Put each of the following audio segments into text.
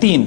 3।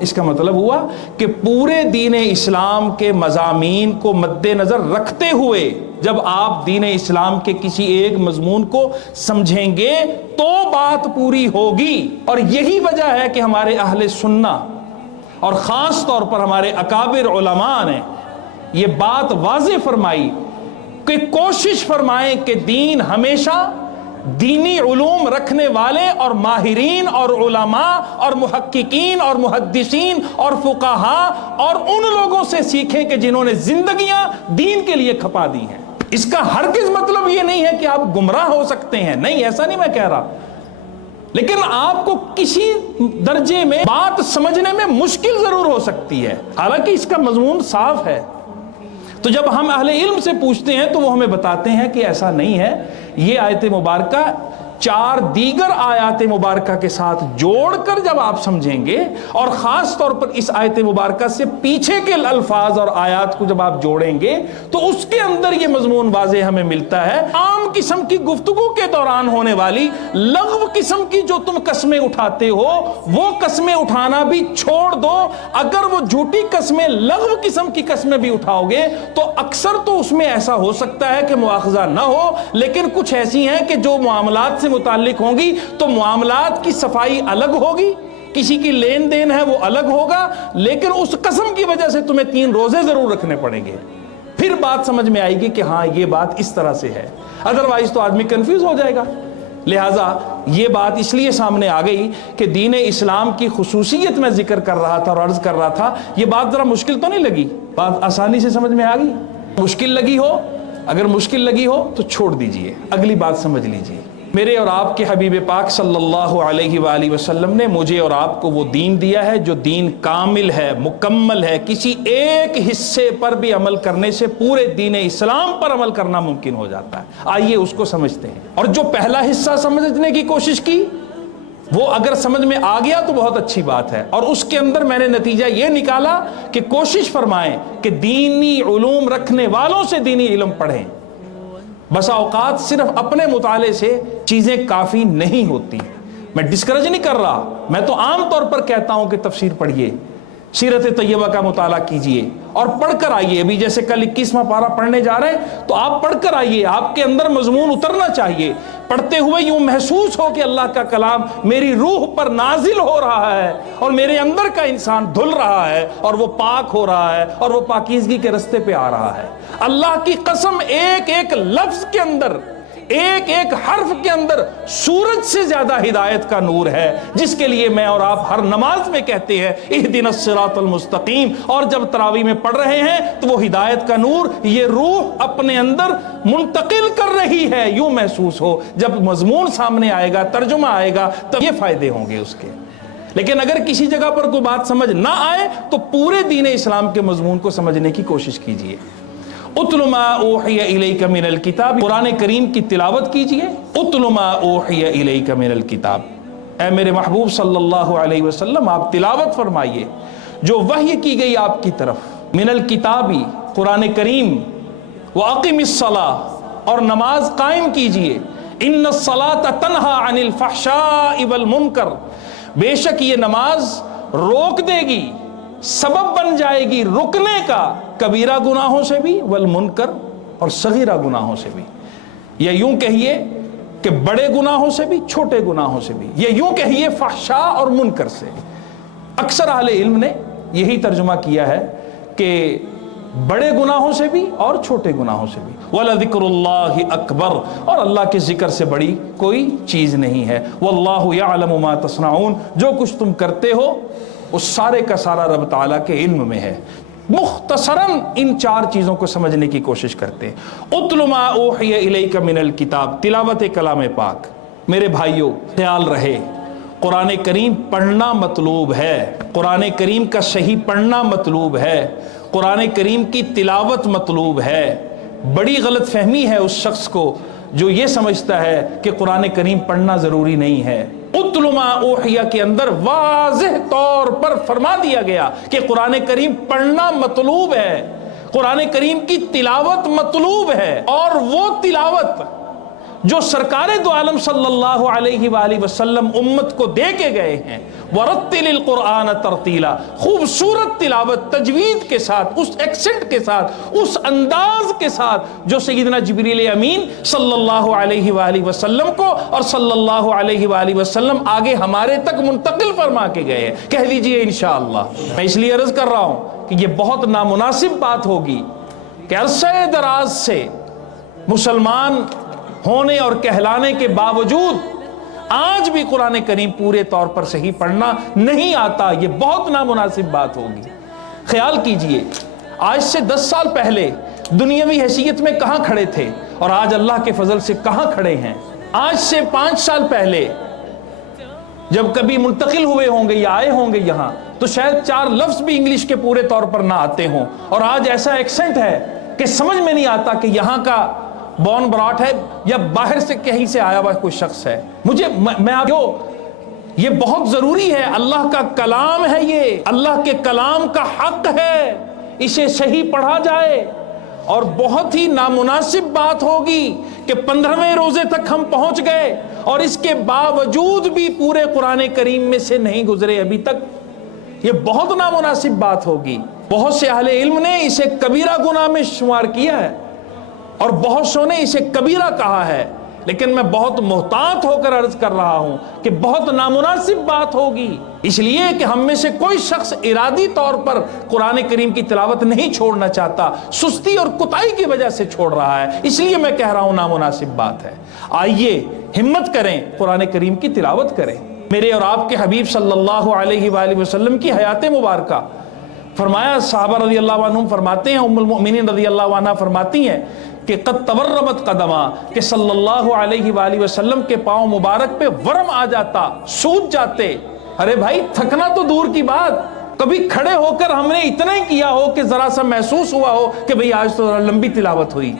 اس کا مطلب ہوا کہ پورے دین اسلام کے مضامین کو مد نظر رکھتے ہوئے جب آپ دین اسلام کے کسی ایک مضمون کو سمجھیں گے تو بات پوری ہوگی. اور یہی وجہ ہے کہ ہمارے اہل سنہ اور خاص طور پر ہمارے اکابر علماء نے یہ بات واضح فرمائی کہ کوشش فرمائیں کہ دین ہمیشہ دینی علوم رکھنے والے اور ماہرین اور علماء اور محققین اور محدثین اور فقہاء اور ان لوگوں سے سیکھیں کہ جنہوں نے زندگیاں دین کے لیے کھپا دی ہیں. اس کا ہرگز مطلب یہ نہیں ہے کہ آپ گمراہ ہو سکتے ہیں، نہیں، ایسا نہیں میں کہہ رہا، لیکن آپ کو کسی درجے میں بات سمجھنے میں مشکل ضرور ہو سکتی ہے، حالانکہ اس کا مضمون صاف ہے. تو جب ہم اہل علم سے پوچھتے ہیں تو وہ ہمیں بتاتے ہیں کہ ایسا نہیں ہے. یہ آیت مبارکہ 4 دیگر آیات مبارکہ کے ساتھ جوڑ کر جب آپ سمجھیں گے، اور خاص طور پر اس آیت مبارکہ سے پیچھے کے الفاظ اور آیات کو جب آپ جوڑیں گے تو اس کے اندر یہ مضمون واضح ہمیں ملتا ہے. عام قسم کی گفتگو کے دوران ہونے والی لغو قسم کی جو تم قسمیں اٹھاتے ہو وہ قسمیں اٹھانا بھی چھوڑ دو. اگر وہ جھوٹی قسمیں لغو قسم کی قسمیں بھی اٹھاؤ گے تو اکثر تو اس میں ایسا ہو سکتا ہے کہ مواخذہ نہ ہو، لیکن کچھ ایسی ہیں کہ جو معاملات سے متعلق ہوں گی تو معاملات کی صفائی الگ ہوگی، کسی کی لین دین ہے وہ الگ ہوگا، لیکن اس قسم کی وجہ سے تمہیں 3 روزے ضرور رکھنے پڑیں گے. پھر بات سمجھ میں آئے گی کہ ہاں یہ بات اس طرح سے ہے، ادروائز تو آدمی کنفیوز ہو جائے گا. لہٰذا یہ بات اس لیے سامنے آ گئی کہ دین اسلام کی خصوصیت میں ذکر کر رہا تھا اور عرض کر رہا تھا. یہ بات ذرا مشکل تو نہیں لگی؟ بات آسانی سے سمجھ میں آ گئی؟ مشکل لگی ہو، اگر مشکل لگی ہو تو چھوڑ دیجئے، اگلی بات سمجھ لیجئے. میرے اور آپ کے حبیب پاک صلی اللہ علیہ وآلہ وسلم نے مجھے اور آپ کو وہ دین دیا ہے جو دین کامل ہے، مکمل ہے. کسی ایک حصے پر بھی عمل کرنے سے پورے دین اسلام پر عمل کرنا ممکن ہو جاتا ہے. آئیے اس کو سمجھتے ہیں. اور جو پہلا حصہ سمجھنے کی کوشش کی وہ اگر سمجھ میں آ گیا تو بہت اچھی بات ہے. اور اس کے اندر میں نے نتیجہ یہ نکالا کہ کوشش فرمائیں کہ دینی علوم رکھنے والوں سے دینی علم پڑھیں. بسا اوقات صرف اپنے مطالعے سے چیزیں کافی نہیں ہوتی. میں ڈسکریج نہیں کر رہا، میں تو عام طور پر کہتا ہوں کہ تفسیر پڑھیے، سیرت طیبہ کا مطالعہ کیجئے اور پڑھ کر آئیے. ابھی جیسے کل 21واں پارہ پڑھنے جا رہے ہیں تو آپ پڑھ کر آئیے، آپ کے اندر مضمون اترنا چاہیے. پڑھتے ہوئے یوں محسوس ہو کہ اللہ کا کلام میری روح پر نازل ہو رہا ہے اور میرے اندر کا انسان دھل رہا ہے اور وہ پاک ہو رہا ہے اور وہ پاکیزگی کے رستے پہ آ رہا ہے. اللہ کی قسم، ایک ایک لفظ کے اندر، ایک ایک حرف کے اندر سورج سے زیادہ ہدایت کا نور ہے، جس کے لیے میں اور آپ ہر نماز میں کہتے ہیں اہدنا الصراط المستقیم. اور جب تراویح میں پڑھ رہے ہیں تو وہ ہدایت کا نور یہ روح اپنے اندر منتقل کر رہی ہے، یوں محسوس ہو. جب مضمون سامنے آئے گا، ترجمہ آئے گا، تب یہ فائدے ہوں گے اس کے. لیکن اگر کسی جگہ پر کوئی بات سمجھ نہ آئے تو پورے دین اسلام کے مضمون کو سمجھنے کی کوشش کیجیے. اتل ما اوحی الیک من الکتاب، قرآن کریم کی تلاوت کیجئے. اتل ما اوحی الیک من الکتاب، اے میرے محبوب صلی اللہ علیہ وسلم آپ تلاوت فرمائیے جو وحی کی گئی آپ کی طرف. من الکتابی، قرآن کریم. واقم الصلاۃ، اور نماز قائم کیجئے. ان الصلاۃ تنہی عن الفحشاء والمنکر، بے شک یہ نماز روک دے گی، سبب بن جائے گی رکنے کا کبیرہ گناہوں سے بھی، والمنکر، اور صغیرہ گناہوں سے بھی. یا یوں کہیے کہ بڑے گناہوں سے بھی، چھوٹے گناہوں سے بھی. یا یوں کہیے فحشاء اور منکر سے. اکثر اہل علم نے یہی ترجمہ کیا ہے کہ بڑے گناہوں سے بھی اور چھوٹے گناہوں سے بھی. وَلَذِكْرُ اللَّهِ أَكْبَرُ، اور اللہ کے ذکر سے بڑی کوئی چیز نہیں ہے. وَاللَّهُ يَعْلَمُ مَا تَصْنَعُونَ، جو کچھ تم کرتے ہو اس سارے کا سارا رب تعالیٰ کے علم میں ہے. مختصراً ان 4 چیزوں کو سمجھنے کی کوشش کرتے ہیں. اتل ما اوحی الیک من الکتاب، تلاوت کلام پاک. میرے بھائیوں خیال رہے، قرآن کریم پڑھنا مطلوب ہے، قرآن کریم کا صحیح پڑھنا مطلوب ہے، قرآن کریم کی تلاوت مطلوب ہے. بڑی غلط فہمی ہے اس شخص کو جو یہ سمجھتا ہے کہ قرآن کریم پڑھنا ضروری نہیں ہے. اتل ما اوحی کے اندر واضح طور پر فرما دیا گیا کہ قرآن کریم پڑھنا مطلوب ہے، قرآن کریم کی تلاوت مطلوب ہے. اور وہ تلاوت جو سرکار دو عالم صلی اللہ علیہ وآلہ وسلم امت کو دے کے گئے ہیں، وَرَتِّلِ الْقُرْآنَ تَرْتِيلًا، خوبصورت تلاوت تجوید کے ساتھ، اس ایکسنٹ کے ساتھ، اس انداز کے ساتھ جو سیدنا جبریل امین صلی اللہ علیہ وآلہ وسلم کو اور صلی اللہ علیہ وآلہ وسلم آگے ہمارے تک منتقل فرما کے گئے ہیں۔ کہہ دیجئے انشاءاللہ۔ میں اس لیے عرض کر رہا ہوں کہ یہ بہت نامناسب بات ہوگی کہ عرصہ دراز سے مسلمان ہونے اور کہلانے کے باوجود آج بھی قرآن کریم پورے طور پر صحیح پڑھنا نہیں آتا، یہ بہت نامناسب بات ہوگی۔ خیال کیجئے آج سے 10 سال پہلے دنیاوی حیثیت میں کہاں کھڑے تھے اور آج اللہ کے فضل سے کہاں کھڑے ہیں۔ آج سے 5 سال پہلے جب کبھی منتقل ہوئے ہوں گے یا آئے ہوں گے یہاں تو شاید 4 لفظ بھی انگلش کے پورے طور پر نہ آتے ہوں، اور آج ایسا ایکسنٹ ہے کہ سمجھ میں نہیں آتا کہ یہاں کا بورن براٹ ہے یا باہر سے کہیں سے آیا ہوا کوئی شخص ہے۔ یہ بہت ضروری ہے، اللہ کا کلام ہے، یہ اللہ کے کلام کا حق ہے، اسے صحیح پڑھا جائے۔ اور بہت ہی نامناسب بات ہوگی کہ 15ویں روزے تک ہم پہنچ گئے اور اس کے باوجود بھی پورے قرآن کریم میں سے نہیں گزرے ابھی تک، یہ بہت نامناسب بات ہوگی۔ بہت سے اہل علم نے اسے کبیرہ گناہ میں شمار کیا ہے اور بہت سو نے اسے کبیرہ کہا ہے، لیکن میں بہت محتاط ہو کر عرض کر رہا ہوں کہ بہت نامناسب بات ہوگی، اس لیے کہ ہم میں سے کوئی شخص ارادی طور پر قرآن کریم کی تلاوت نہیں چھوڑنا چاہتا، سستی اور کوتاہی کی وجہ سے چھوڑ رہا ہے، اس لیے میں کہہ رہا ہوں نامناسب بات ہے۔ آئیے ہمت کریں، قرآن کریم کی تلاوت کریں۔ میرے اور آپ کے حبیب صلی اللہ علیہ وآلہ وسلم کی حیات مبارکہ فرمایا، صحابہ رضی اللہ عنہم فرماتے ہیں، ام المؤمنین رضی اللہ عنہ فرماتی ہیں کہ قد تورمت قدما، کہ صلی اللہ علیہ وآلہ وسلم کے پاؤں مبارک پہ ورم آ جاتا، سوج جاتے۔ ارے بھائی تھکنا تو دور کی بات، کبھی کھڑے ہو کر ہم نے اتنا ہی کیا ہو کہ ذرا سا محسوس ہوا ہو کہ بھئی آج تو لمبی تلاوت ہوئی۔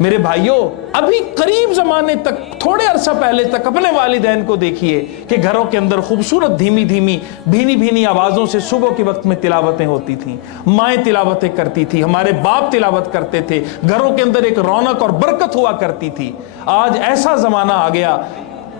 میرے بھائیوں، ابھی قریب زمانے تک، تھوڑے عرصہ پہلے تک اپنے والدین کو دیکھیے کہ گھروں کے اندر خوبصورت دھیمی دھیمی بھینی بھینی آوازوں سے صبح کے وقت میں تلاوتیں ہوتی تھیں، مائیں تلاوتیں کرتی تھی، ہمارے باپ تلاوت کرتے تھے، گھروں کے اندر ایک رونق اور برکت ہوا کرتی تھی۔ آج ایسا زمانہ آ گیا،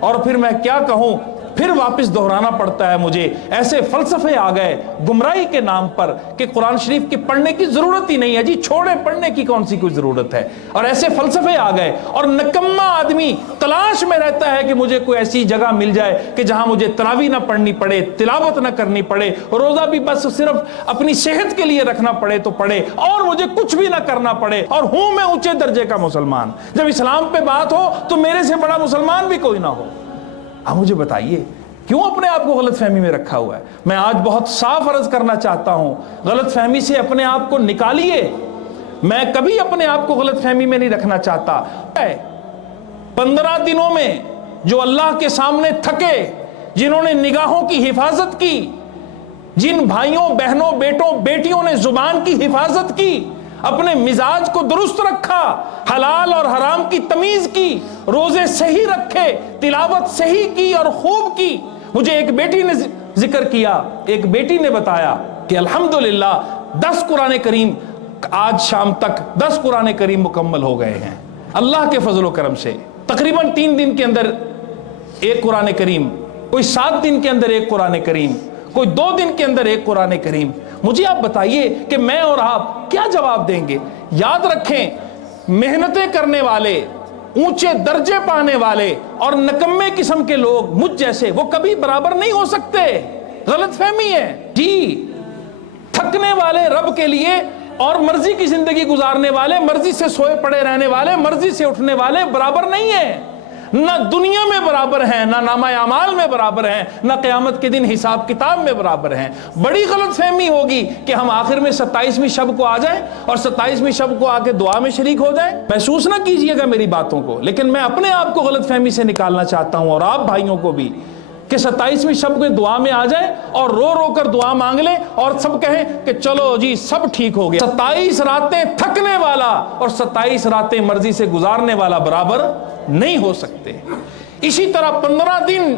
اور پھر میں کیا کہوں، پھر واپس دہرانا پڑتا ہے مجھے، ایسے فلسفے آ گئے گمراہی کے نام پر کہ قرآن شریف کی پڑھنے کی ضرورت ہی نہیں ہے، جی چھوڑیں، پڑھنے کی کون سی کوئی ضرورت ہے، اور ایسے فلسفے آ گئے، اور نکما آدمی تلاش میں رہتا ہے کہ مجھے کوئی ایسی جگہ مل جائے کہ جہاں مجھے تراویح نہ پڑھنی پڑے، تلاوت نہ کرنی پڑے، روزہ بھی بس صرف اپنی صحت کے لیے رکھنا پڑے تو پڑے، اور مجھے کچھ بھی نہ کرنا پڑے، اور ہوں میں اونچے درجے کا مسلمان۔ جب اسلام پہ بات ہو تو میرے سے بڑا مسلمان بھی کوئی نہ ہو۔ اب مجھے بتائیے کیوں اپنے آپ کو غلط فہمی میں رکھا ہوا ہے؟ میں آج بہت صاف عرض کرنا چاہتا ہوں، غلط فہمی سے اپنے آپ کو نکالیے۔ میں کبھی اپنے آپ کو غلط فہمی میں نہیں رکھنا چاہتا۔ 15 دنوں میں جو اللہ کے سامنے تھکے، جنہوں نے نگاہوں کی حفاظت کی، جن بھائیوں بہنوں بیٹوں بیٹیوں نے زبان کی حفاظت کی، اپنے مزاج کو درست رکھا، حلال اور حرام کی تمیز کی، روزے صحیح رکھے، تلاوت صحیح کی اور خوب کی۔ مجھے ایک بیٹی نے ذکر کیا، ایک بیٹی نے بتایا کہ الحمدللہ 10 قرآن کریم آج شام تک 10 قرآن کریم مکمل ہو گئے ہیں اللہ کے فضل و کرم سے۔ تقریباً 3 دن کے اندر ایک قرآن کریم، کوئی 7 دن کے اندر ایک قرآن کریم، کوئی 2 دن کے اندر ایک قرآن کریم۔ مجھے آپ بتائیے کہ میں اور آپ کیا جواب دیں گے؟ یاد رکھیں، محنتیں کرنے والے، اونچے درجے پانے والے اور نکمے قسم کے لوگ مجھ جیسے، وہ کبھی برابر نہیں ہو سکتے۔ غلط فہمی ہے جی۔ تھکنے والے رب کے لیے اور مرضی کی زندگی گزارنے والے، مرضی سے سوئے پڑے رہنے والے، مرضی سے اٹھنے والے برابر نہیں ہیں، نہ دنیا میں برابر ہیں، نہ نامہ اعمال میں برابر ہیں، نہ قیامت کے دن حساب کتاب میں برابر ہیں۔ بڑی غلط فہمی ہوگی کہ ہم آخر میں 27ویں شب کو آ جائیں اور 27ویں شب کو آ کے دعا میں شریک ہو جائیں۔ محسوس نہ کیجئے گا میری باتوں کو، لیکن میں اپنے آپ کو غلط فہمی سے نکالنا چاہتا ہوں، اور آپ بھائیوں کو بھی، کہ 27ویں شب کو دعا میں آ جائے اور رو رو کر دعا مانگ لیں اور سب کہیں کہ چلو جی سب ٹھیک ہو گیا۔ 27 راتیں تھکنے والا اور 27 راتیں مرضی سے گزارنے والا برابر نہیں ہو سکتے۔ اسی طرح 15 دن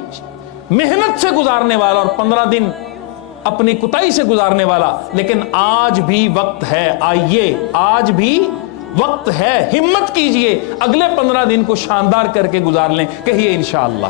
محنت سے گزارنے والا اور 15 دن اپنی کوتاہی سے گزارنے والا، لیکن آج بھی وقت ہے، آئیے آج بھی وقت ہے، ہمت کیجئے، اگلے 15 دن کو شاندار کر کے گزار لیں، کہیے انشاءاللہ۔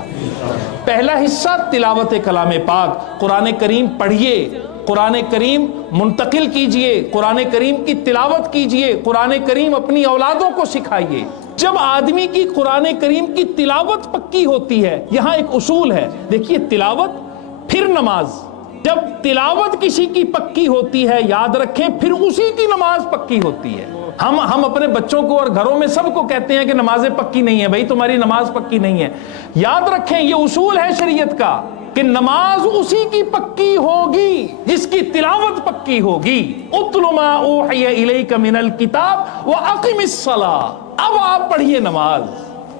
پہلا حصہ تلاوت کلام پاک، قرآن کریم پڑھیے، قرآن کریم منتقل کیجئے، قرآن کریم کی تلاوت کیجئے، قرآن کریم اپنی اولادوں کو سکھائیے۔ جب آدمی کی قرآن کریم کی تلاوت پکی ہوتی ہے، یہاں ایک اصول ہے، دیکھیے، تلاوت پھر نماز۔ جب تلاوت کسی کی پکی ہوتی ہے، یاد رکھیں، پھر اسی کی نماز پکی ہوتی ہے۔ ہم اپنے بچوں کو اور گھروں میں سب کو کہتے ہیں کہ نمازیں پکی نہیں ہیں، بھائی تمہاری نماز پکی نہیں ہے۔ یاد رکھیں، یہ اصول ہے شریعت کا کہ نماز اسی کی پکی ہوگی جس کی تلاوت پکی ہوگی۔ اتل ما اوحی الیک من الکتاب واقم الصلاۃ۔ اب آپ پڑھیے نماز،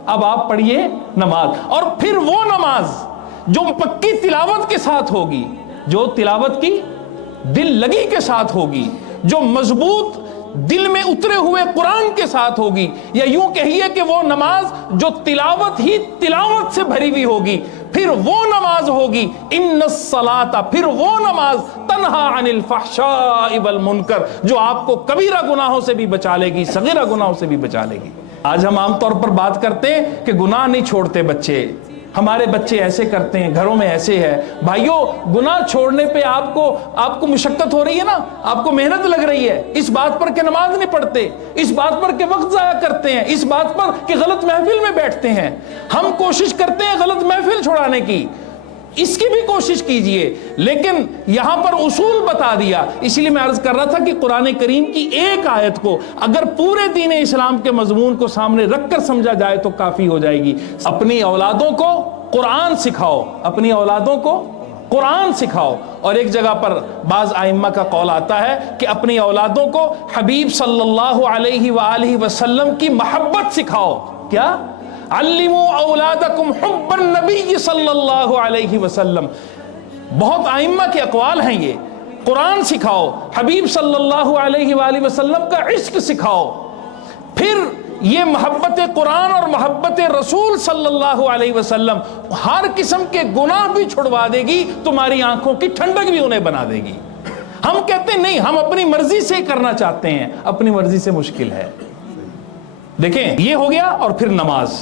اب آپ پڑھیے نماز، اور پھر وہ نماز جو پکی تلاوت کے ساتھ ہوگی، جو تلاوت کی دل لگی کے ساتھ ہوگی، جو مضبوط دل میں اترے ہوئے قرآن کے ساتھ ہوگی، یا یوں کہیے کہ وہ نماز جو تلاوت ہی تلاوت سے بھری ہوئی ہوگی، پھر وہ نماز ہوگی ان الصلاۃ، پھر وہ نماز تنہا عن الفحشاء والمنکر، جو آپ کو کبیرہ گناہوں سے بھی بچا لے گی، صغیرہ گناہوں سے بھی بچا لے گی۔ آج ہم عام طور پر بات کرتے ہیں کہ گناہ نہیں چھوڑتے بچے، ہمارے بچے ایسے کرتے ہیں، گھروں میں ایسے ہے۔ بھائیو، گناہ چھوڑنے پہ آپ کو مشقت ہو رہی ہے نا، آپ کو محنت لگ رہی ہے، اس بات پر کہ نماز نہیں پڑھتے، اس بات پر کہ وقت ضائع کرتے ہیں، اس بات پر کہ غلط محفل میں بیٹھتے ہیں۔ ہم کوشش کرتے ہیں غلط محفل چھڑانے کی، اس کی بھی کوشش کیجئے، لیکن یہاں پر اصول بتا دیا۔ اسی لیے میں عرض کر رہا تھا کہ قرآن کریم کی ایک آیت کو اگر پورے دین اسلام کے مضمون کو سامنے رکھ کر سمجھا جائے تو کافی ہو جائے گی۔ اپنی اولادوں کو قرآن سکھاؤ، اپنی اولادوں کو قرآن سکھاؤ۔ اور ایک جگہ پر بعض ائمہ کا قول آتا ہے کہ اپنی اولادوں کو حبیب صلی اللہ علیہ وآلہ وسلم کی محبت سکھاؤ۔ کیا؟ علموا اولادکم حب النبی صلی اللہ علیہ وسلم۔ بہت ائمہ کے اقوال ہیں یہ۔ قرآن سکھاؤ، حبیب صلی اللہ علیہ وآلہ وسلم کا عشق سکھاؤ، پھر یہ محبت قرآن اور محبت رسول صلی اللہ علیہ وسلم ہر قسم کے گناہ بھی چھڑوا دے گی، تمہاری آنکھوں کی ٹھنڈک بھی انہیں بنا دے گی۔ ہم کہتے ہیں نہیں، ہم اپنی مرضی سے کرنا چاہتے ہیں، اپنی مرضی سے مشکل ہے۔ دیکھیں، یہ ہو گیا۔ اور پھر نماز،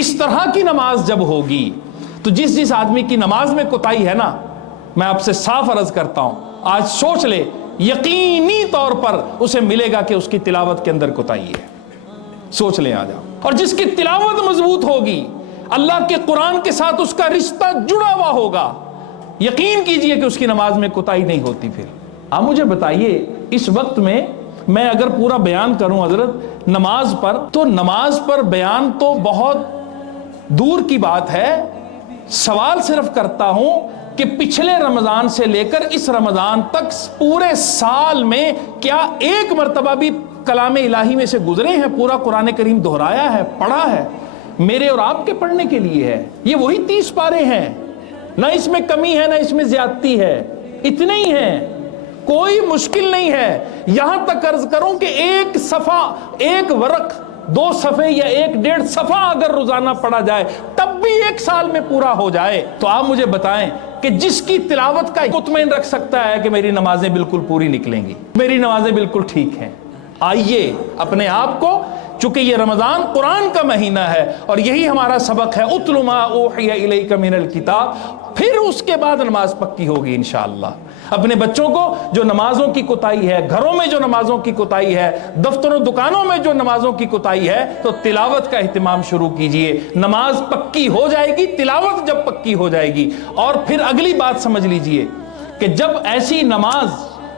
اس طرح کی نماز جب ہوگی تو جس آدمی کی نماز میں کوتاہی ہے نا، میں آپ سے صاف عرض کرتا ہوں، آج سوچ لے، یقینی طور پر اسے ملے گا کہ اس کی تلاوت کے اندر کوتاہی ہے۔ سوچ لیں آج آپ۔ اور جس کی تلاوت مضبوط ہوگی، اللہ کے قرآن کے ساتھ اس کا رشتہ جڑا ہوا ہوگا، یقین کیجئے کہ اس کی نماز میں کوتاہی نہیں ہوتی۔ پھر آپ مجھے بتائیے، اس وقت میں اگر پورا بیان کروں حضرت نماز پر، تو نماز پر بیان تو بہت دور کی بات ہے۔ سوال صرف کرتا ہوں کہ پچھلے رمضان سے لے کر اس رمضان تک پورے سال میں کیا ایک مرتبہ بھی کلام الہی میں سے گزرے ہیں؟ پورا قرآن کریم دہرایا ہے، پڑھا ہے؟ میرے اور آپ کے پڑھنے کے لیے ہے۔ یہ وہی 30 پارے ہیں، نہ اس میں کمی ہے نہ اس میں زیادتی ہے، اتنے ہی ہیں، کوئی مشکل نہیں ہے۔ یہاں تک عرض کروں کہ ایک صفحہ، ایک ورق، 2 صفحے یا 1.5 صفحہ اگر روزانہ پڑھا جائے تب بھی 1 سال میں پورا ہو جائے، تو آپ مجھے بتائیں کہ جس کی تلاوت کا مطمئن رکھ سکتا ہے کہ میری نمازیں بالکل پوری نکلیں گی، میری نمازیں بالکل ٹھیک ہیں۔ آئیے اپنے آپ کو، چونکہ یہ رمضان قرآن کا مہینہ ہے اور یہی ہمارا سبق ہے، اتل ما اوحی الیک من الکتاب، پھر اس کے بعد نماز پکی ہوگی انشاءاللہ۔ اپنے بچوں کو جو نمازوں کی کوتاہی ہے، گھروں میں جو نمازوں کی کوتاہی ہے، دفتروں دکانوں میں جو نمازوں کی کوتاہی ہے، تو تلاوت کا اہتمام شروع کیجئے۔ نماز پکی ہو جائے گی، تلاوت جب پکی ہو جائے گی، اور پھر اگلی بات سمجھ لیجئے کہ جب ایسی نماز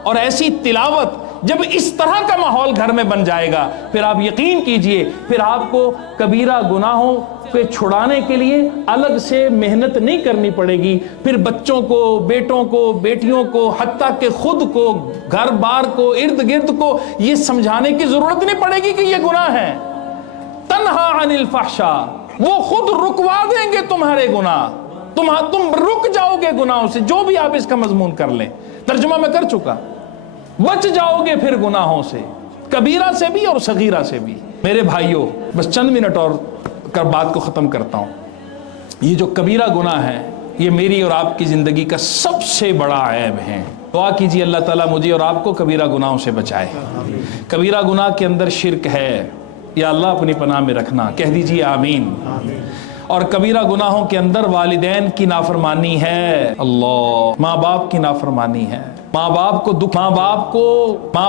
اور ایسی تلاوت، جب اس طرح کا ماحول گھر میں بن جائے گا، پھر آپ یقین کیجئے، پھر آپ کو کبیرہ گناہوں پہ چھڑانے کے لیے الگ سے محنت نہیں کرنی پڑے گی۔ پھر بچوں کو، بیٹوں کو، بیٹیوں کو، حتیٰ کہ خود کو، گھر بار کو، ارد گرد کو یہ سمجھانے کی ضرورت نہیں پڑے گی کہ یہ گناہ ہے۔ تنہا عن الفحشاء، وہ خود رکوا دیں گے تمہارے گناہ، تم رک جاؤ گے گناہوں سے، جو بھی آپ اس کا مضمون کر لیں، ترجمہ میں کر چکا، بچ جاؤ گے پھر گناہوں سے، کبیرہ سے بھی اور صغیرہ سے بھی۔ میرے بھائیوں، بس چند منٹ اور کر بات کو ختم کرتا ہوں۔ یہ جو کبیرہ گناہ ہے، یہ میری اور آپ کی زندگی کا سب سے بڑا عیب ہے۔ دعا کیجیے اللہ تعالیٰ مجھے اور آپ کو کبیرہ گناہوں سے بچائے۔ کبیرہ گناہ کے اندر شرک ہے، یا اللہ اپنی پناہ میں رکھنا، کہہ دیجیے آمین۔ اور کبیرہ گناہوں کے اندر والدین کی نافرمانی ہے، اللہ، ماں باپ کی نافرمانی ہے، ماں باپ کو دکھ، ماں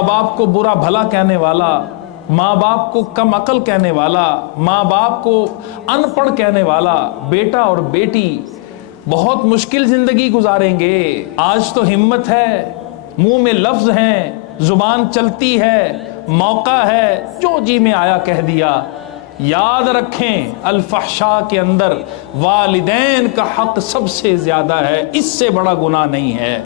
باپ کو برا بھلا کہنے والا، ماں باپ کو کم عقل کہنے والا، ماں باپ کو ان پڑھ کہنے والا بیٹا اور بیٹی بہت مشکل زندگی گزاریں گے۔ آج تو ہمت ہے، منہ میں لفظ ہیں، زبان چلتی ہے، موقع ہے، جو جی میں آیا کہہ دیا۔ یاد رکھیں الفحشاء کے اندر والدین کا حق سب سے زیادہ ہے، اس سے بڑا گناہ نہیں ہے۔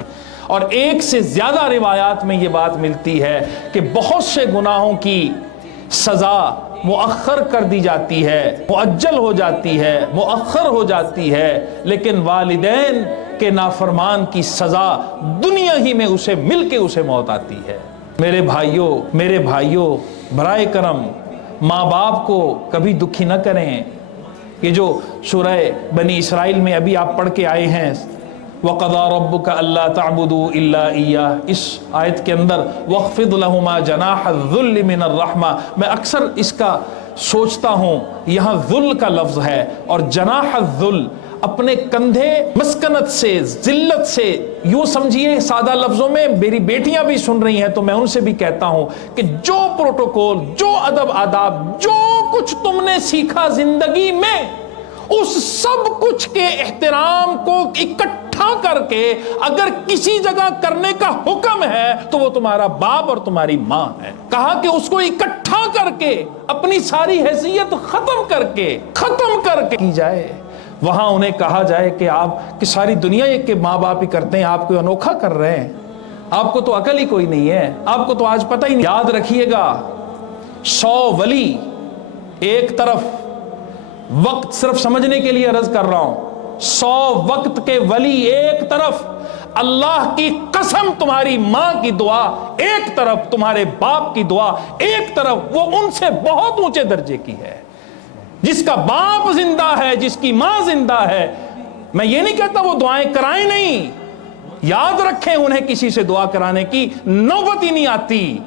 اور ایک سے زیادہ روایات میں یہ بات ملتی ہے کہ بہت سے گناہوں کی سزا مؤخر کر دی جاتی ہے، مؤجل ہو جاتی ہے، مؤخر ہو جاتی ہے، لیکن والدین کے نافرمان کی سزا دنیا ہی میں اسے مل کے اسے موت آتی ہے۔ میرے بھائیوں برائے کرم ماں باپ کو کبھی دکھی نہ کریں۔ یہ جو سورہ بنی اسرائیل میں ابھی آپ پڑھ کے آئے ہیں، وَقَضَىٰ رَبُّكَ أَلَّا تَعْبُدُوا إِلَّا إِيَّاهُ، اس آیت کے اندر وَاخْفِضْ لَهُمَا جَنَاحَ الذُّلِّ مِنَ الرَّحْمَةِ، میں اکثر اس کا سوچتا ہوں، یہاں ذل کا لفظ ہے اور جناح الذل، اپنے کندھے مسکنت سے، ذلت سے، یوں سمجھیے سادہ لفظوں میں، میری بیٹیاں بھی سن رہی ہیں تو میں ان سے بھی کہتا ہوں کہ جو پروٹوکول، جو ادب آداب، جو کچھ تم نے سیکھا زندگی میں، اس سب کچھ کے احترام کو اکٹھا کر کے اگر کسی جگہ کرنے کا حکم ہے تو وہ تمہارا باپ اور تمہاری ماں ہے۔ کہا کہ اس کو اکٹھا کر کے اپنی ساری حیثیت ختم کر کے کی جائے۔ وہاں انہیں کہا جائے کہ آپ کی ساری دنیا یہ کہ ماں باپ ہی کرتے ہیں، آپ کوئی انوکھا کر رہے ہیں، آپ کو تو عقل ہی کوئی نہیں ہے، آپ کو تو آج پتہ ہی نہیں۔ یاد رکھیے گا 100 ولی ایک طرف، وقت صرف سمجھنے کے لیے عرض کر رہا ہوں، 100 وقت کے ولی ایک طرف، اللہ کی قسم تمہاری ماں کی دعا ایک طرف، تمہارے باپ کی دعا ایک طرف، وہ ان سے بہت اونچے درجے کی ہے۔ جس کا باپ زندہ ہے، جس کی ماں زندہ ہے، میں یہ نہیں کہتا وہ دعائیں کرائیں نہیں، یاد رکھیں انہیں کسی سے دعا کرانے کی نوبت ہی نہیں آتی،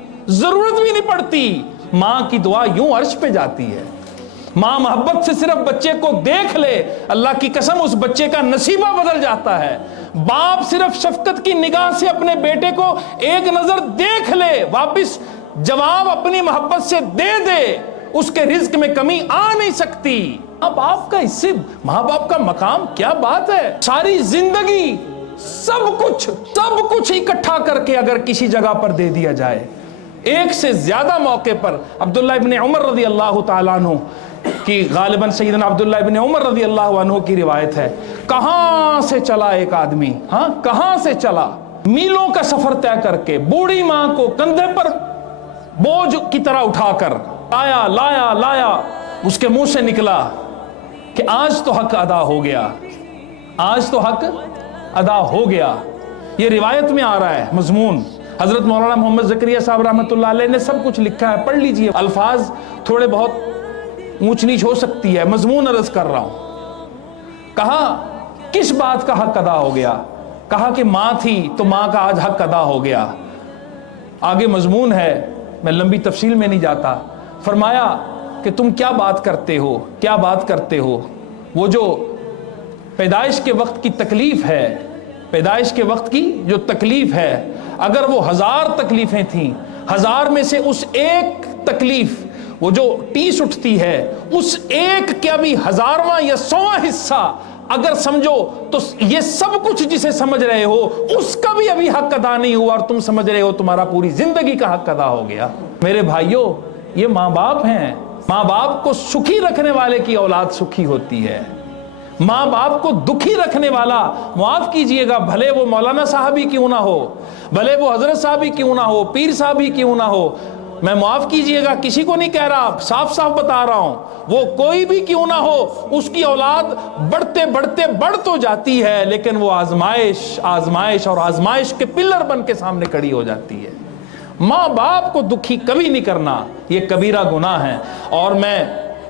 ضرورت بھی نہیں پڑتی۔ ماں کی دعا یوں عرش پہ جاتی ہے۔ ماں محبت سے صرف بچے کو دیکھ لے، اللہ کی قسم اس بچے کا نصیبہ بدل جاتا ہے۔ باپ صرف شفقت کی نگاہ سے اپنے بیٹے کو ایک نظر دیکھ لے، واپس جواب اپنی محبت سے دے دے، اس کے رزق میں کمی آ نہیں سکتی۔ ماں باپ کا اس سے، ماں باپ کا مقام کیا بات ہے، ساری زندگی سب کچھ اکٹھا کر کے اگر کسی جگہ پر دے دیا جائے۔ ایک سے زیادہ موقع پر عبداللہ ابن عمر رضی اللہ تعالیٰ عنہ کی، غالباً سیدنا عبداللہ ابن عمر رضی اللہ عنہ کی روایت ہے، کہاں سے چلا ایک آدمی، کہاں سے چلا، میلوں کا سفر طے کر کے بوڑھی ماں کو کندھے پر بوجھ کی طرح اٹھا کر لایا، اس کے منہ سے نکلا کہ آج تو حق ادا ہو گیا، آج تو حق ادا ہو گیا۔ یہ روایت میں آ رہا ہے مضمون، حضرت مولانا محمد زکریا صاحب رحمۃ اللہ علیہ نے سب کچھ لکھا ہے، پڑھ لیجئے، الفاظ تھوڑے بہت اونچ نیچ ہو سکتی ہے، مضمون عرض کر رہا ہوں۔ کہا کس بات کا حق ادا ہو گیا؟ کہا کہ ماں تھی تو ماں کا آج حق ادا ہو گیا۔ آگے مضمون ہے، میں لمبی تفصیل میں نہیں جاتا۔ فرمایا کہ تم کیا بات کرتے ہو، وہ جو پیدائش کے وقت کی تکلیف ہے، پیدائش کے وقت کی جو تکلیف ہے، اگر وہ 1000 تکلیفیں تھیں، 1000 میں سے اس ایک تکلیف، وہ جو ٹیس اٹھتی ہے، اس ایک کیا بھی 1000واں یا 100واں حصہ اگر سمجھو تو یہ سب کچھ جسے سمجھ رہے ہو اس کا بھی ابھی حق ادا نہیں ہوا، اور تم سمجھ رہے ہو تمہارا پوری زندگی کا حق ادا ہو گیا۔ میرے بھائیوں، یہ ماں باپ ہیں، ماں باپ کو سکھی رکھنے والے کی اولاد سکھی ہوتی ہے۔ ماں باپ کو دکھی رکھنے والا، معاف کیجئے گا، بھلے وہ مولانا صاحب ہی کیوں نہ ہو، بھلے وہ حضرت صاحب ہی کیوں نہ ہو، پیر صاحب ہی کیوں نہ ہو، میں معاف کیجئے گا کسی کو نہیں کہہ رہا، صاف بتا رہا ہوں، وہ کوئی بھی کیوں نہ ہو، اس کی اولاد بڑھتے بڑھ تو جاتی ہے، لیکن وہ آزمائش اور آزمائش کے پلر بن کے سامنے کھڑی ہو جاتی ہے۔ ماں باپ کو دکھی کبھی نہیں کرنا، یہ کبیرہ گناہ ہے۔ اور میں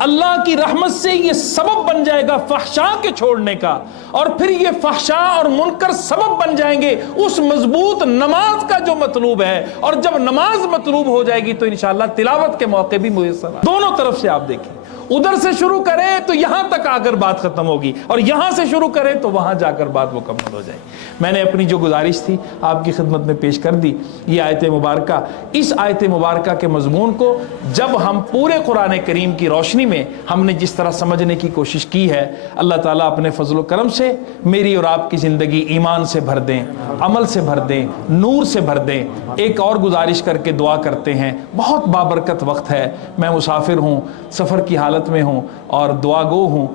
اللہ کی رحمت سے یہ سبب بن جائے گا فحشاء کے چھوڑنے کا، اور پھر یہ فحشاء اور منکر سبب بن جائیں گے اس مضبوط نماز کا جو مطلوب ہے، اور جب نماز مطلوب ہو جائے گی تو انشاءاللہ تلاوت کے موقع بھی میسر ہیں۔ دونوں طرف سے آپ دیکھیں، ادھر سے شروع کریں تو یہاں تک آ کر بات ختم ہوگی، اور یہاں سے شروع کریں تو وہاں جا کر بات مکمل ہو جائے۔ میں نے اپنی جو گزارش تھی آپ کی خدمت میں پیش کر دی، یہ آیت مبارکہ، اس آیت مبارکہ کے مضمون کو جب ہم پورے قرآن کریم کی روشنی میں ہم نے جس طرح سمجھنے کی کوشش کی ہے، اللہ تعالیٰ اپنے فضل و کرم سے میری اور آپ کی زندگی ایمان سے بھر دیں، عمل سے بھر دیں، نور سے بھر دیں۔ ایک اور گزارش کر کے دعا کرتے ہیں، بہت بابرکت وقت ہے، میں مسافر ہوں، سفر کی حالت میں ہوں اور دعا گو ہوں۔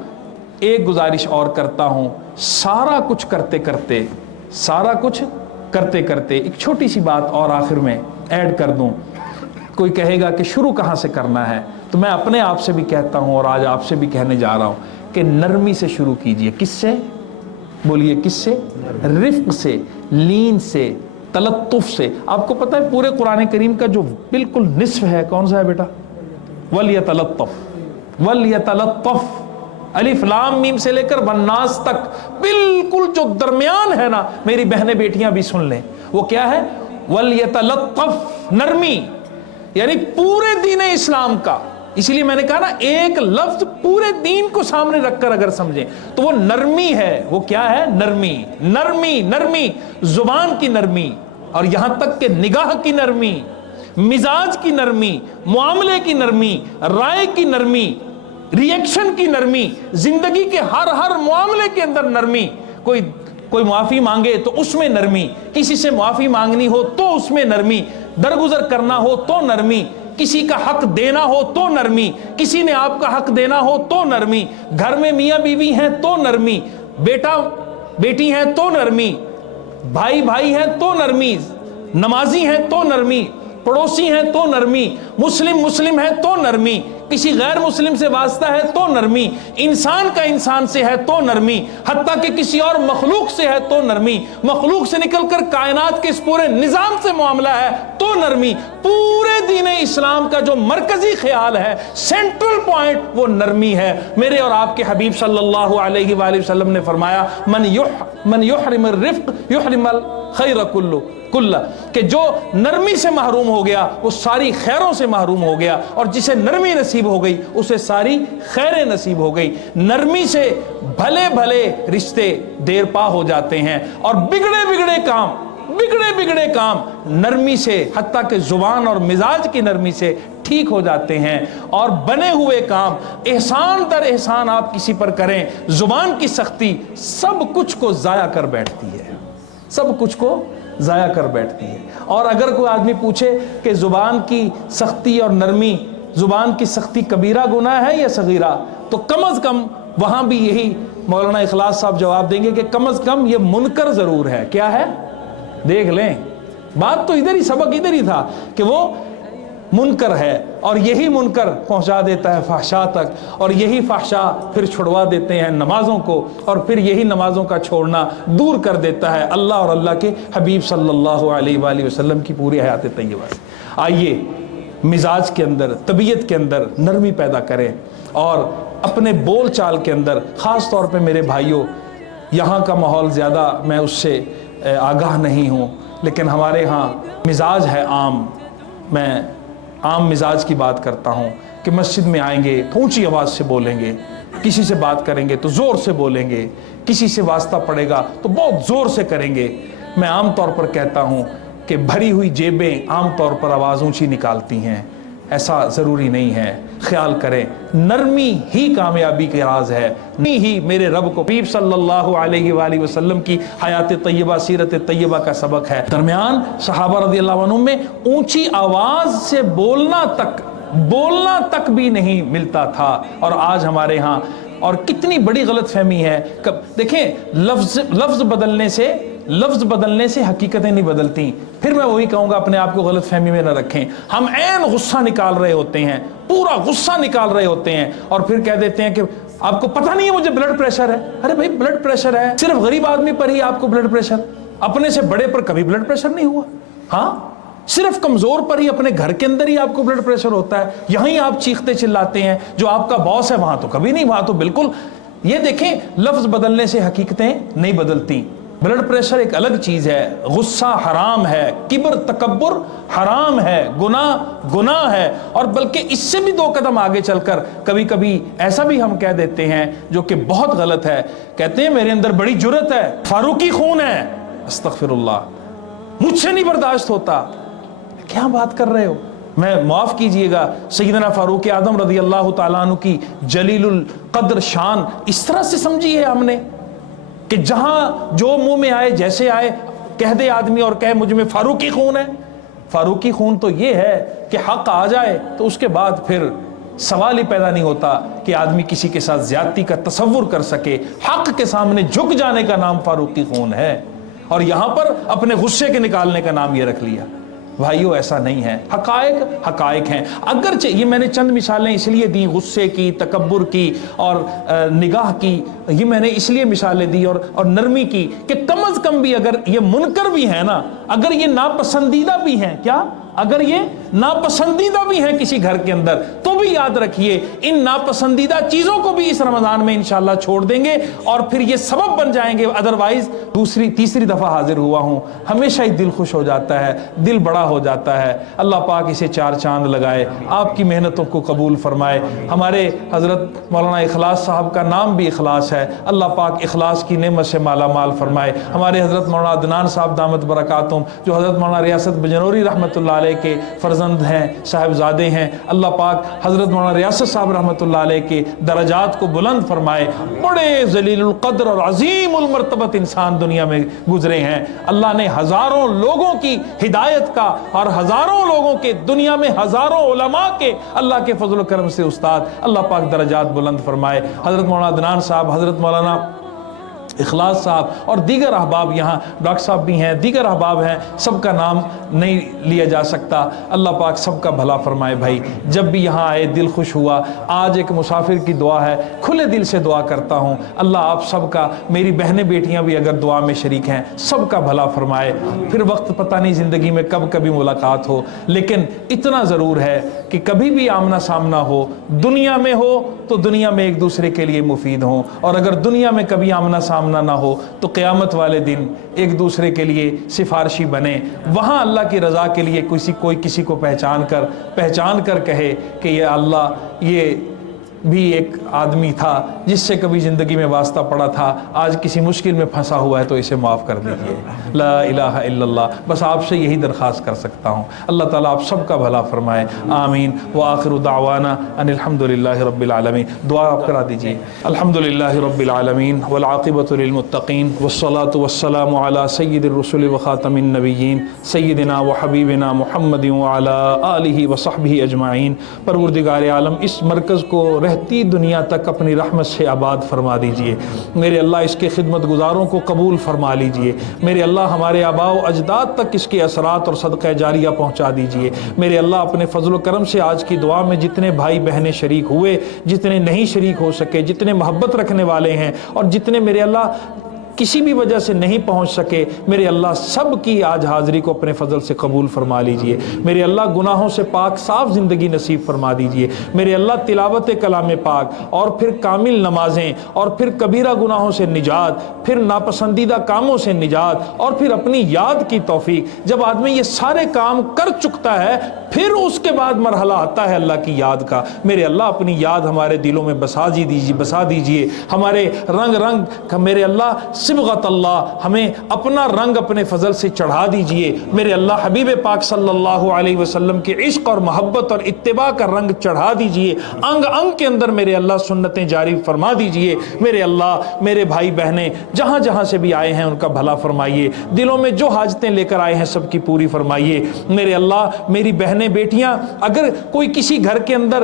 ایک گزارش اور کرتا ہوں، سارا کچھ کرتے کرتے ایک چھوٹی سی بات اور آخر میں ایڈ کر دوں۔ کوئی کہے گا کہ شروع کہاں سے کرنا ہے، تو میں اپنے آپ سے بھی کہتا ہوں اور آج آپ سے بھی کہنے جا رہا ہوں کہ نرمی سے شروع کیجئے۔ کس سے؟ بولیے کس سے؟ رفق سے، لین سے، تلطف سے۔ آپ کو پتہ ہے پورے قرآن کریم کا جو بالکل نصف ہے کون سا ہے بیٹا؟ وَلْيَتَلَطَّفْ، الف لام میم سے لے کر والناس تک بالکل جو درمیان ہے نا، میری بہنیں بیٹیاں بھی سن لیں، وہ کیا ہے؟ وَلْيَتَلَطَّفْ، نرمی، یعنی پورے دین اسلام کا۔ اس لیے میں نے کہا نا، ایک لفظ پورے دین کو سامنے رکھ کر اگر سمجھیں تو وہ نرمی ہے۔ وہ کیا ہے؟ نرمی، نرمی، نرمی، زبان کی نرمی، اور یہاں تک کہ نگاہ کی نرمی، مزاج کی نرمی، معاملے کی نرمی، رائے کی نرمی، ری ایکشن کی نرمی، زندگی کے ہر معاملے کے اندر نرمی۔ کوئی معافی مانگے تو اس میں نرمی، کسی سے معافی مانگنی ہو تو اس میں نرمی، درگزر کرنا ہو تو نرمی، کسی کا حق دینا ہو تو نرمی، کسی نے آپ کا حق دینا ہو تو نرمی، گھر میں میاں بیوی ہیں تو نرمی، بیٹا بیٹی ہیں تو نرمی، بھائی بھائی ہیں تو نرمی، نمازی ہیں تو نرمی، پڑوسی ہیں تو نرمی، مسلم ہے تو نرمی، کسی غیر مسلم سے واسطہ ہے تو نرمی، انسان کا انسان سے ہے تو نرمی، حتیٰ کہ کسی اور مخلوق سے ہے تو نرمی، مخلوق سے نکل کر کائنات کے اس پورے نظام سے معاملہ ہے تو نرمی۔ پورے دین اسلام کا جو مرکزی خیال ہے، سینٹرل پوائنٹ، وہ نرمی ہے۔ میرے اور آپ کے حبیب صلی اللہ علیہ وآلہ وسلم نے فرمایا، من یحرم الرفق یحرم الخیر کلہ، کہ جو نرمی سے محروم ہو گیا وہ ساری خیروں سے محروم ہو گیا، اور جسے نرمی نصیب ہو گئی اسے ساری خیریں نصیب ہو گئی۔ نرمی سے بھلے رشتے دیر پا ہو جاتے ہیں، اور بگڑے بگڑے کام نرمی سے، حتیٰ کہ زبان اور مزاج کی نرمی سے ٹھیک ہو جاتے ہیں، اور بنے ہوئے کام احسان در احسان آپ کسی پر کریں، زبان کی سختی سب کچھ کو ضائع کر بیٹھتی ہے، سب کچھ کو ضائع کر بیٹھتی ہے۔ اور اگر کوئی آدمی پوچھے کہ زبان کی سختی اور نرمی، زبان کی سختی کبیرہ گناہ ہے یا صغیرہ، تو کم از کم وہاں بھی یہی مولانا اخلاص صاحب جواب دیں گے کہ کم از کم یہ منکر ضرور ہے۔ کیا ہے؟ دیکھ لیں، بات تو ادھر ہی، سبق ادھر ہی تھا کہ وہ منکر ہے، اور یہی منکر پہنچا دیتا ہے فحشاء تک، اور یہی فحشاء پھر چھڑوا دیتے ہیں نمازوں کو، اور پھر یہی نمازوں کا چھوڑنا دور کر دیتا ہے اللہ اور اللہ کے حبیب صلی اللہ علیہ وآلہ وسلم کی پوری حیات طیبہ سے۔ آئیے مزاج کے اندر، طبیعت کے اندر نرمی پیدا کریں، اور اپنے بول چال کے اندر، خاص طور پہ میرے بھائیوں، یہاں کا ماحول زیادہ میں اس سے آگاہ نہیں ہوں، لیکن ہمارے ہاں مزاج ہے عام، میں عام مزاج کی بات کرتا ہوں کہ مسجد میں آئیں گے تو اونچی آواز سے بولیں گے، کسی سے بات کریں گے تو زور سے بولیں گے، کسی سے واسطہ پڑے گا تو بہت زور سے کریں گے۔ میں عام طور پر کہتا ہوں کہ بھری ہوئی جیبیں عام طور پر آواز اونچی نکالتی ہیں، ایسا ضروری نہیں ہے۔ خیال کریں، نرمی ہی کامیابی کا راز ہے، نرمی ہی میرے رب کو حبیب صلی اللہ علیہ وآلہ وسلم کی حیات طیبہ، سیرت طیبہ کا سبق ہے۔ درمیان صحابہ رضی اللہ عنہم میں اونچی آواز سے بولنا تک بھی نہیں ملتا تھا، اور آج ہمارے ہاں، اور کتنی بڑی غلط فہمی ہے۔ دیکھیں، لفظ بدلنے سے حقیقتیں نہیں بدلتی۔ پھر میں وہی کہوں گا، اپنے آپ کو غلط فہمی میں نہ رکھیں۔ ہم عین غصہ نکال رہے ہوتے ہیں، پورا غصہ نکال رہے ہوتے ہیں، اور پھر کہہ دیتے ہیں کہ آپ کو پتہ نہیں ہے مجھے بلڈ پریشر ہے۔ ارے بھائی، بلڈ پریشر ہے صرف غریب آدمی پر ہی آپ کو بلڈ پریشر، اپنے سے بڑے پر کبھی بلڈ پریشر نہیں ہوا۔ ہاں، صرف کمزور پر ہی اپنے گھر کے اندر ہی آپ کو بلڈ پریشر ہوتا ہے، یہیں آپ چیختے چلاتے ہیں، جو آپ کا باس ہے وہاں تو کبھی نہیں، وہاں تو بالکل۔ یہ دیکھیں لفظ بدلنے سے حقیقتیں نہیں بدلتی۔ بلڈ پریشر ایک الگ چیز ہے، غصہ حرام ہے، کبر تکبر حرام ہے، گناہ ہے، اور بلکہ اس سے بھی 2 قدم آگے چل کر کبھی کبھی ایسا بھی ہم کہہ دیتے ہیں جو کہ بہت غلط ہے، کہتے ہیں میرے اندر بڑی جرت ہے، فاروقی خون ہے، استغفر اللہ، مجھ سے نہیں برداشت ہوتا۔ کیا بات کر رہے ہو؟ میں معاف کیجئے گا، سیدنا فاروق اعظم رضی اللہ تعالیٰ عنہ کی جلیل القدر شان اس طرح سے سمجھی ہے ہم نے کہ جہاں جو منہ میں آئے جیسے آئے کہہ دے آدمی اور کہے مجھ میں فاروقی خون ہے۔ فاروقی خون تو یہ ہے کہ حق آ جائے تو اس کے بعد پھر سوال ہی پیدا نہیں ہوتا کہ آدمی کسی کے ساتھ زیادتی کا تصور کر سکے۔ حق کے سامنے جھک جانے کا نام فاروقی خون ہے، اور یہاں پر اپنے غصے کے نکالنے کا نام یہ رکھ لیا۔ بھائیو ایسا نہیں ہے، حقائق ہیں۔ اگرچہ یہ میں نے چند مثالیں اس لیے دی، غصے کی، تکبر کی اور نگاہ کی، یہ میں نے اس لیے مثالیں دی اور نرمی کی کہ کم از کم بھی اگر یہ منکر بھی ہیں نا، اگر یہ ناپسندیدہ بھی ہیں، کیا اگر یہ ناپسندیدہ بھی ہیں کسی گھر کے اندر، تو بھی یاد رکھیے ان ناپسندیدہ چیزوں کو بھی اس رمضان میں انشاءاللہ چھوڑ دیں گے اور پھر یہ سبب بن جائیں گے۔ ادروائز تیسری دفعہ حاضر ہوا ہوں، ہمیشہ ہی دل خوش ہو جاتا ہے، دل بڑا ہو جاتا ہے۔ اللہ پاک اسے 4 چاند لگائے، آپ کی محنتوں کو قبول فرمائے۔ ہمارے حضرت مولانا اخلاص صاحب کا نام بھی اخلاص ہے، اللہ پاک اخلاص کی نعمت سے مالا مال فرمائے۔ ہمارے حضرت مولانا عدنان صاحب دامت برکاتہم، جو حضرت مولانا ریاست بجنوری رحمۃ اللہ علیہ کے فرزند ہیں، صاحبزادے ہیں، اللہ پاک حضرت مولانا ریاست صاحب رحمۃ اللہ علیہ کے درجات کو بلند فرمائے۔ بڑے ذلیل القدر اور عظیم المرتبت انسان دنیا میں گزرے ہیں، اللہ نے ہزاروں لوگوں کی ہدایت کا اور ہزاروں لوگوں کے، دنیا میں ہزاروں علماء کے اللہ کے فضل و کرم سے استاد، اللہ پاک درجات بلند فرمائے۔ حضرت مولانا عدنان صاحب، حضرت مولانا اخلاص صاحب اور دیگر احباب، یہاں ڈاکٹر صاحب بھی ہیں، دیگر احباب ہیں، سب کا نام نہیں لیا جا سکتا۔ اللہ پاک سب کا بھلا فرمائے۔ بھائی جب بھی یہاں آئے دل خوش ہوا۔ آج ایک مسافر کی دعا ہے، کھلے دل سے دعا کرتا ہوں، اللہ آپ سب کا، میری بہنیں بیٹیاں بھی اگر دعا میں شریک ہیں، سب کا بھلا فرمائے۔ پھر وقت پتہ نہیں زندگی میں کبھی ملاقات ہو، لیکن اتنا ضرور ہے کہ کبھی بھی آمنا سامنا ہو، دنیا میں ہو تو دنیا میں ایک دوسرے کے لیے مفید ہوں، اور اگر دنیا میں کبھی آمنا سامنا نہ ہو تو قیامت والے دن ایک دوسرے کے لیے سفارشی بنے، وہاں اللہ کی رضا کے لیے کوئی کسی کو پہچان کر کہے کہ یہ اللہ، یہ بھی ایک آدمی تھا جس سے کبھی زندگی میں واسطہ پڑا تھا، آج کسی مشکل میں پھنسا ہوا ہے تو اسے معاف کر دیجئے۔ لا الہ الا اللہ، بس آپ سے یہی درخواست کر سکتا ہوں۔ اللہ تعالیٰ آپ سب کا بھلا فرمائے، آمین۔ وآخر دعوانا ان الحمدللہ رب العالمین۔ دعا آپ کرا دیجئے۔ الحمدللہ رب العالمین والعاقبۃ للمتقین والصلاة والسلام علی سید الرسل وخاتم النبیین سیدنا وحبیبنا محمد وعلی آلہ وصحبہ اجمعین۔ پروردگار عالم اس مرکز کو رہتی دنیا تک اپنی رحمت سے آباد فرما دیجئے میرے اللہ، اس کے خدمت گزاروں کو قبول فرما لیجئے میرے اللہ، ہمارے آباء و اجداد تک اس کے اثرات اور صدقہ جاریہ پہنچا دیجئے میرے اللہ۔ اپنے فضل و کرم سے آج کی دعا میں جتنے بھائی بہنیں شریک ہوئے، جتنے نہیں شریک ہو سکے، جتنے محبت رکھنے والے ہیں اور جتنے میرے اللہ کسی بھی وجہ سے نہیں پہنچ سکے، میرے اللہ سب کی آج حاضری کو اپنے فضل سے قبول فرما لیجئے میرے اللہ۔ گناہوں سے پاک صاف زندگی نصیب فرما دیجئے میرے اللہ۔ تلاوت کلام پاک اور پھر کامل نمازیں اور پھر کبیرہ گناہوں سے نجات، پھر ناپسندیدہ کاموں سے نجات اور پھر اپنی یاد کی توفیق۔ جب آدمی یہ سارے کام کر چکتا ہے پھر اس کے بعد مرحلہ آتا ہے اللہ کی یاد کا۔ میرے اللہ اپنی یاد ہمارے دلوں میں بسا دیجئے ہمارے رنگ میرے اللہ صبغت اللہ، ہمیں اپنا رنگ اپنے فضل سے چڑھا دیجئے میرے اللہ۔ حبیب پاک صلی اللہ علیہ وسلم کے عشق اور محبت اور اتباع کا رنگ چڑھا دیجئے، انگ انگ کے اندر میرے اللہ سنتیں جاری فرما دیجئے میرے اللہ۔ میرے بھائی بہنیں جہاں جہاں سے بھی آئے ہیں ان کا بھلا فرمائیے، دلوں میں جو حاجتیں لے کر آئے ہیں سب کی پوری فرمائیے میرے اللہ۔ میری بہنیں بیٹیاں، اگر کوئی کسی گھر کے اندر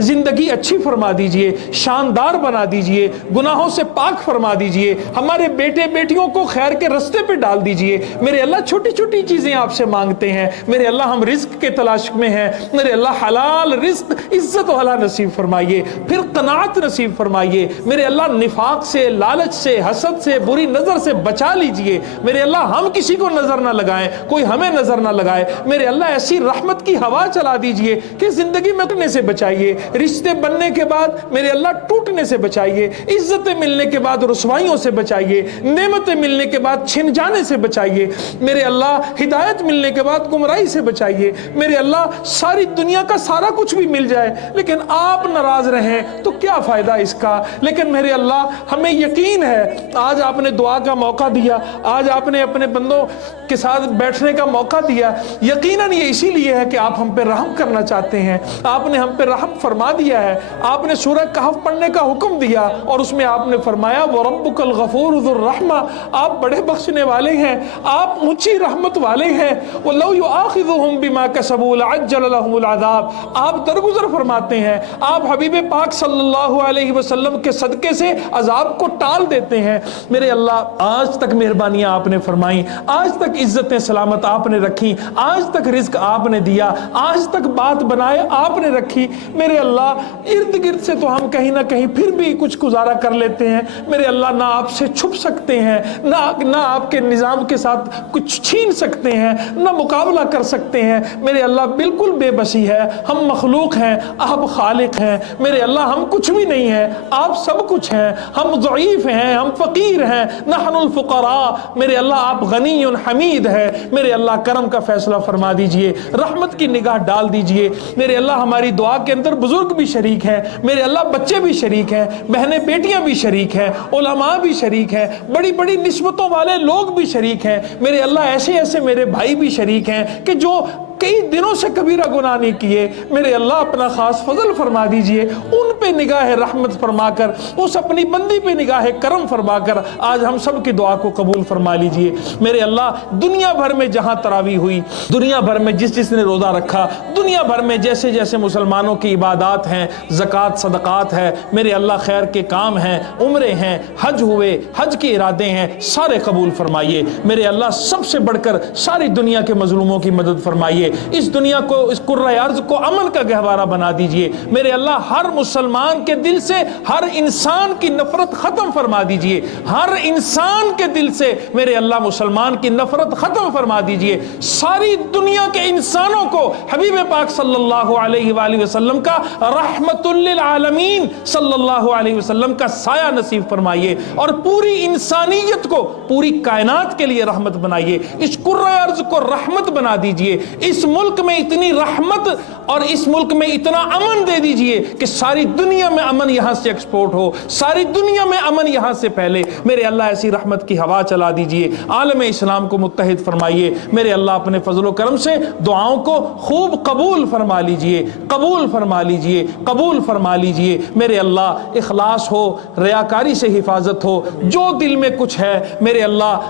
زندگی اچھی فرما دیجئے، شاندار بنا دیجئے، گناہوں سے پاک فرما دیجئے، ہمارے بیٹے بیٹیوں کو خیر کے رستے پہ ڈال دیجئے۔ میرے اللہ چھوٹی چھوٹی چیزیں آپ سے مانگتے ہیں، میرے اللہ ہم رزق کے تلاش میں ہیں، میرے اللہ حلال رزق، عزت و حلال نصیب فرمائیے، پھر قناعت نصیب فرمائیے، میرے اللہ نفاق سے، لالچ سے، حسد سے، بری نظر سے بچا لیجئے، میرے اللہ ہم کسی کو نظر نہ لگائیں، کوئی ہمیں نظر نہ لگائے، میرے اللہ ایسی رحمت کی ہوا چلا دیجئے کہ زندگی میں ٹوٹنے سے بچائیے، رشتے بننے کے بعد میرے اللہ ٹوٹنے سے بچائیے، عزتیں ملنے کے بعد رسوائیوں سے بچائیے، نعمتیں ملنے کے بعد چھن جانے سے بچائیے، میرے اللہ ہدایت ملنے کے بعد گمراہی سے بچائیے، میرے اللہ ساری دنیا کا سارا کچھ بھی مل جائے لیکن آپ ناراض رہیں تو کیا فائدہ اس کا؟ لیکن میرے اللہ ہمیں یقین ہے، آج آپ نے دعا کا موقع دیا، آج آپ نے اپنے بندوں کے ساتھ بیٹھنے کا موقع دیا، یقیناً یہ اسی لیے ہے کہ آپ ہم پہ رحم کرنا چاہتے ہیں، آپ نے ہم پہ رحم فرما دیا ہے، آپ نے سورہ کہف پڑھنے کا حکم دیا اور اس میں آپ نے فرمایا وَرَبُّكَ الْغَفُورُ ذُو الرَّحْمَةِ، آپ بڑے بخشنے والے ہیں، آپ اونچی رحمت والے ہیں، وَلَوْ يُؤَاخِذُهُمْ بِمَا كَسَبُوا لَعَجَّلَ لَهُمُ الْعَذَابَ، آپ درگزر فرماتے ہیں، آپ حبیب پاک صلی اللہ علیہ وسلم کے صدقے سے عذاب کو ٹال دیتے ہیں۔ میرے اللہ آج تک مہربانیاں آپ نے فرمائیں، آج تک عزتیں سلامت آپ نے رکھی، آج تک رزق آپ نے دیا، آج تک بات بنائے آپ نے رکھی، میرے اللہ ارد گرد سے تو ہم کہیں نہ کہیں پھر بھی کچھ گزارا کر لیتے ہیں، میرے اللہ نہ آپ سے چھپ سکتے ہیں، نہ آپ کے نظام کے ساتھ کچھ چھین سکتے ہیں، نہ مقابلہ کر سکتے ہیں، میرے اللہ بالکل بے بسی ہے، ہم مخلوق ہیں، آپ خالق ہیں، میرے اللہ ہم کچھ بھی نہیں ہیں، آپ سب کچھ ہیں، ہم ضعیف ہیں، ہم فقیر ہیں، نحن الفقراء، میرے اللہ آپ غنی حمید ہے، میرے اللہ کرم کا فیصلہ فرما دیجئے، رحمت کی نگاہ ڈال دیجئے، میرے اللہ ہماری دعا کے اندر بزرگ بھی شریک ہیں، میرے اللہ بچے بھی شریک ہیں، بہنیں بیٹیاں بھی شریک ہیں، علماء بھی شریک ہیں، بڑی بڑی نسبتوں والے لوگ بھی شریک ہیں، میرے اللہ ایسے ایسے میرے بھائی بھی شریک ہیں کہ جو کئی دنوں سے کبیرہ گناہ نہیں کیے، میرے اللہ اپنا خاص فضل فرما دیجئے، ان پہ نگاہ رحمت فرما کر، اس اپنی بندی پہ نگاہ کرم فرما کر آج ہم سب کی دعا کو قبول فرما لیجئے۔ میرے اللہ دنیا بھر میں جہاں تراویح ہوئی، دنیا بھر میں جس نے روزہ رکھا، دنیا بھر میں جیسے جیسے مسلمانوں کی عبادات ہیں، زکوٰۃ صدقات ہے، میرے اللہ خیر کے کام ہیں، عمرے ہیں، حج ہوئے، حج کے ارادے ہیں، سارے قبول فرمائیے۔ میرے اللہ سب سے بڑھ کر ساری دنیا کے مظلوموں کی مدد فرمائیے، اس دنیا کو، اس کرۂ ارض کو امن کا گہوارہ بنا دیجئے۔ میرے اللہ ہر مسلمان کے دل سے ہر انسان کی نفرت ختم فرما دیجئے، ہر انسان کے دل سے میرے اللہ مسلمان کی نفرت ختم فرما دیجئے، ساری دنیا کے انسانوں کو حبیب پاک صلی اللہ علیہ وآلہ وسلم کا رحمت للعالمین صلی اللہ علیہ وسلم کا سایہ نصیب فرمائیے، اور پوری انسانیت کو، پوری کائنات کے لیے رحمت بنائیے، اس کرۂ ارض کو رحمت بنا دیجئے، اس ملک میں اتنی رحمت اور اس ملک میں اتنا امن دے دیجئے کہ ساری دنیا میں امن یہاں سے ایکسپورٹ ہو، ساری دنیا میں امن یہاں سے پھیلے، میرے اللہ ایسی رحمت کی ہوا چلا دیجئے، عالم اسلام کو متحد فرمائیے، میرے اللہ اپنے فضل و کرم سے دعاؤں کو خوب قبول فرما لیجئے، قبول فرما لیجئے، قبول فرما لیجئے، میرے اللہ اخلاص ہو، ریاکاری سے حفاظت ہو، جو دل میں کچھ ہے میرے اللہ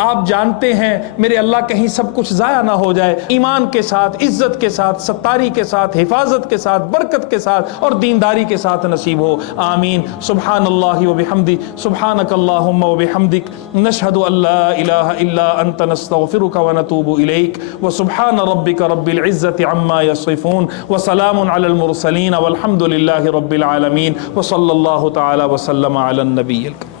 آپ جانتے ہیں، میرے اللہ کہیں سب کچھ ضائع نہ ہو جائے، ایمان کے ساتھ، عزت کے ساتھ، ستاری کے ساتھ، حفاظت کے ساتھ، برکت کے ساتھ اور دینداری کے ساتھ نصیب ہو، آمین۔ سبحان اللہ وبحمدہ، سبحانک اللہم وبحمدک، نشہد ان لا الہ الا انت، نستغفرک ونتوب الیک، وسبحان ربک رب العزت عما یصفون، وسلام علی المرسلین، والحمد للہ رب العالمین، وصلی اللہ تعالی وسلم علی النبی الکریم۔